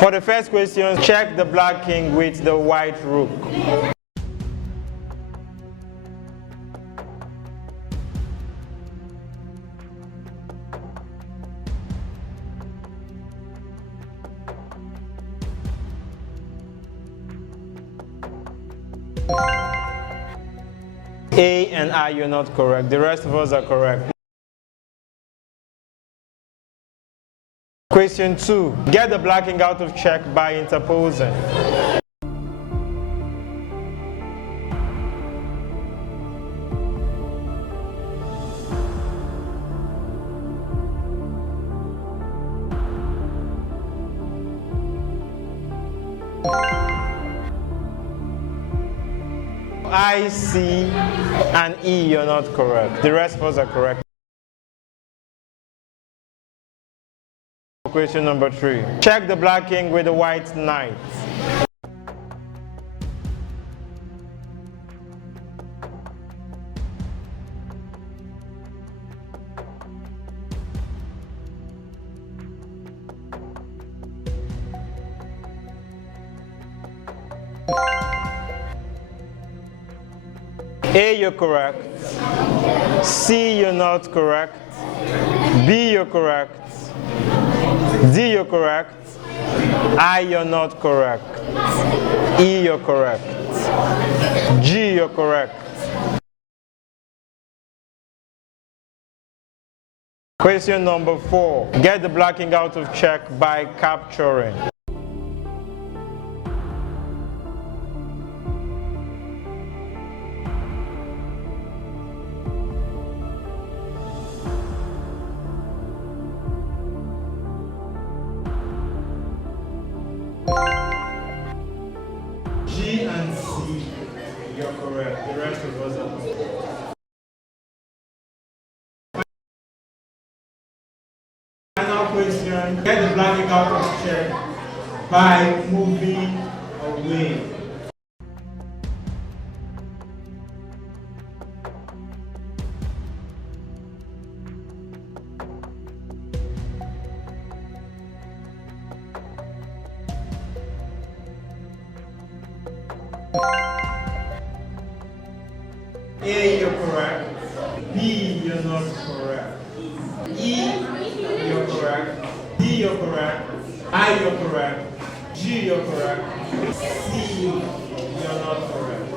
For the first question, check the black king with the white rook. A and I, you're not correct. The rest of us are correct. Question 2. Get the black king out of check by interposing. I, C, and E, you're not correct. The rest of us are correct. Question number 3. Check the black king with the white knight. A, you're correct. C, you're not correct. B, you're correct. D, you're correct. I, you're not correct. E, you're correct. G, you're correct. Question number 4. Get the black king out of check by capturing. G and C, you're correct. The rest of us are correct. Final question. Get the black king out of check by moving away. A, you're correct. B, you're not correct. E, you're correct. D, you're correct. I, you're correct. G, you're correct. C, you're not correct.